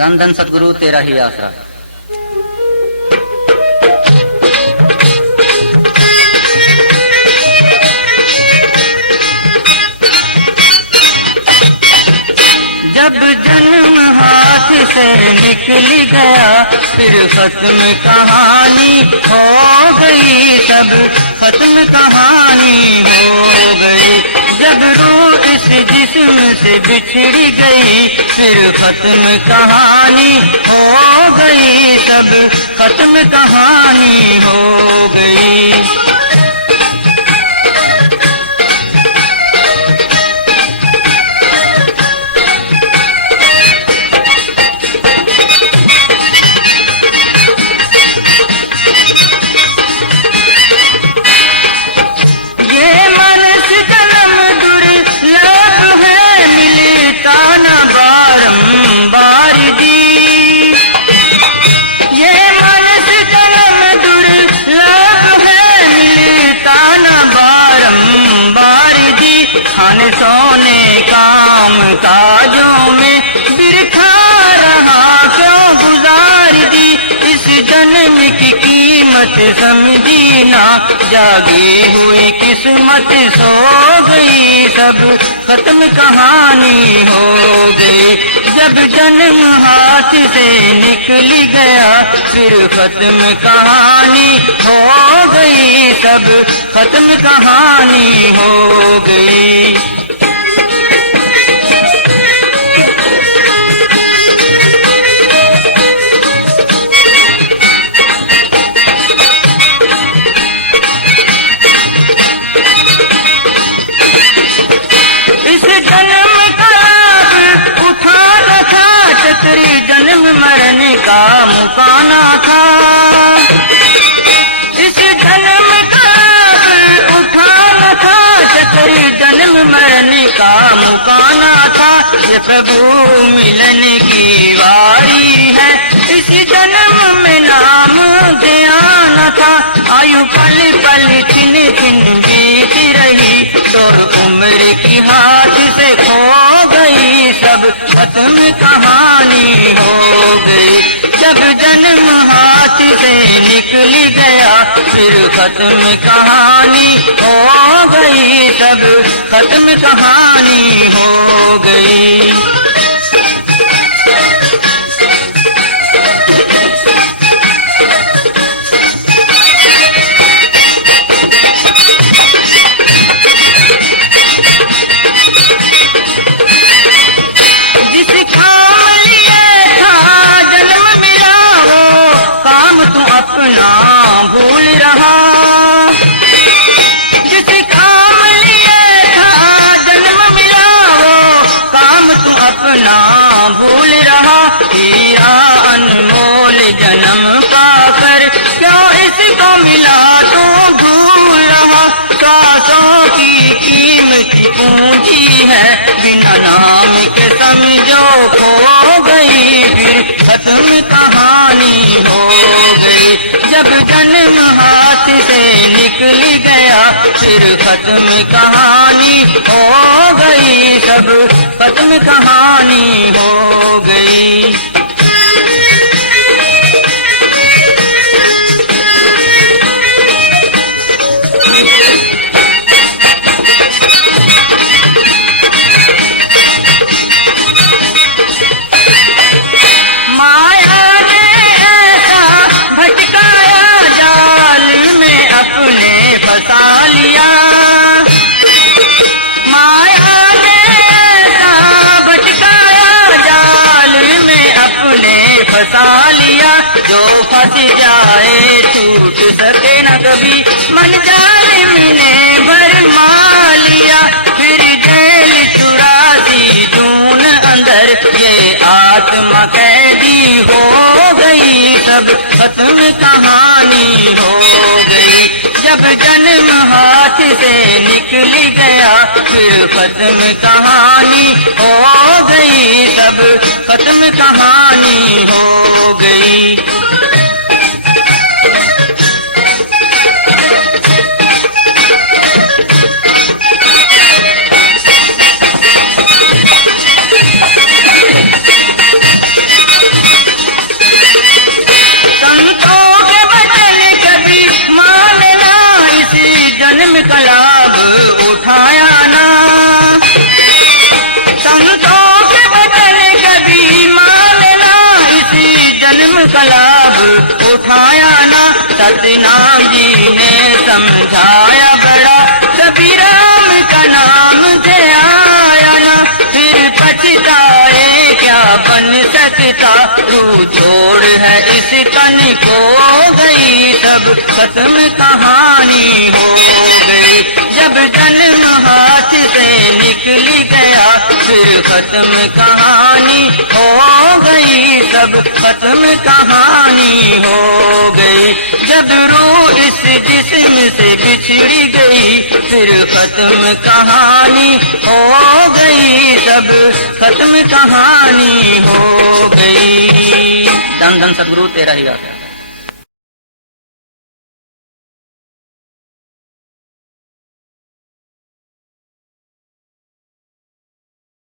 धन धन सतगुरु तेरा ही आसरा। जब जन्म हाथ से निकल गया फिर खत्म कहानी हो गई, सब खत्म कहानी हो गई। जब रूह इस जिस्म से बिछड़ गई फिर खत्म कहानी हो गई, सब खत्म कहानी हो गई। सोने काम काजों में बिरखा रहा क्यों गुजार दी, इस जन्म की कीमत समझी ना, जागी हुई किस्मत सो गई, सब खत्म कहानी हो गई। जब जन्म हाथ से निकल गया फिर खत्म कहानी हो गई, सब खत्म कहानी हो गई। मरने का मुकाना था, इस जन्म का उठाना था, चक्री जन्म मरने का मुकाना था। ये प्रभु मिलन की वारी है, इस जन्म में नाम ध्यान था। आयु पल पल छिन छिन बीत रही, तो उम्र की हाथ से खो गई, सब खत्म कहानी हो गई। जब जन्म हाथ से निकल गया फिर खत्म कहानी हो गई, सब खत्म कहानी हो गई। भूल रहा जिस काम लिए था जन्म मिला, वो काम तू अपना भूल रहा। हीरा अनमोल जन्म पाकर क्यों इसको मिला तू भूल रहा। सांसों की कीमती पूंजी है, बिना नाम के समझो खो गई, फिर खत्म कहानी हो गई। जब जन्म हाथ से निकल गया फिर खत्म कहानी हो गई, सब खत्म कहानी हो गई। जो फंस जाए छूट सके न कभी, मन जालिम ने भरमा लिया, फिर जेल 84 जून अंदर ये आत्मा कैदी हो गई, सब खत्म कहानी हो गई। जब जन्म हाथ से निकल गया फिर खत्म कहानी हो गई, सब खत्म कहानी हो गई। सकता, रूह छोड़ है इस तन को गई, सब खत्म कहानी हो गई। जब जन्म हाथ से निकली गया, फिर खत्म कहानी हो गई, सब खत्म कहानी हो गई। जब रूह इस जिस्म से बिछड़ी गई, फिर खत्म कहानी हो गई, सब खत्म कहानी हो गई। धन धन सद्गुरु तेरा ही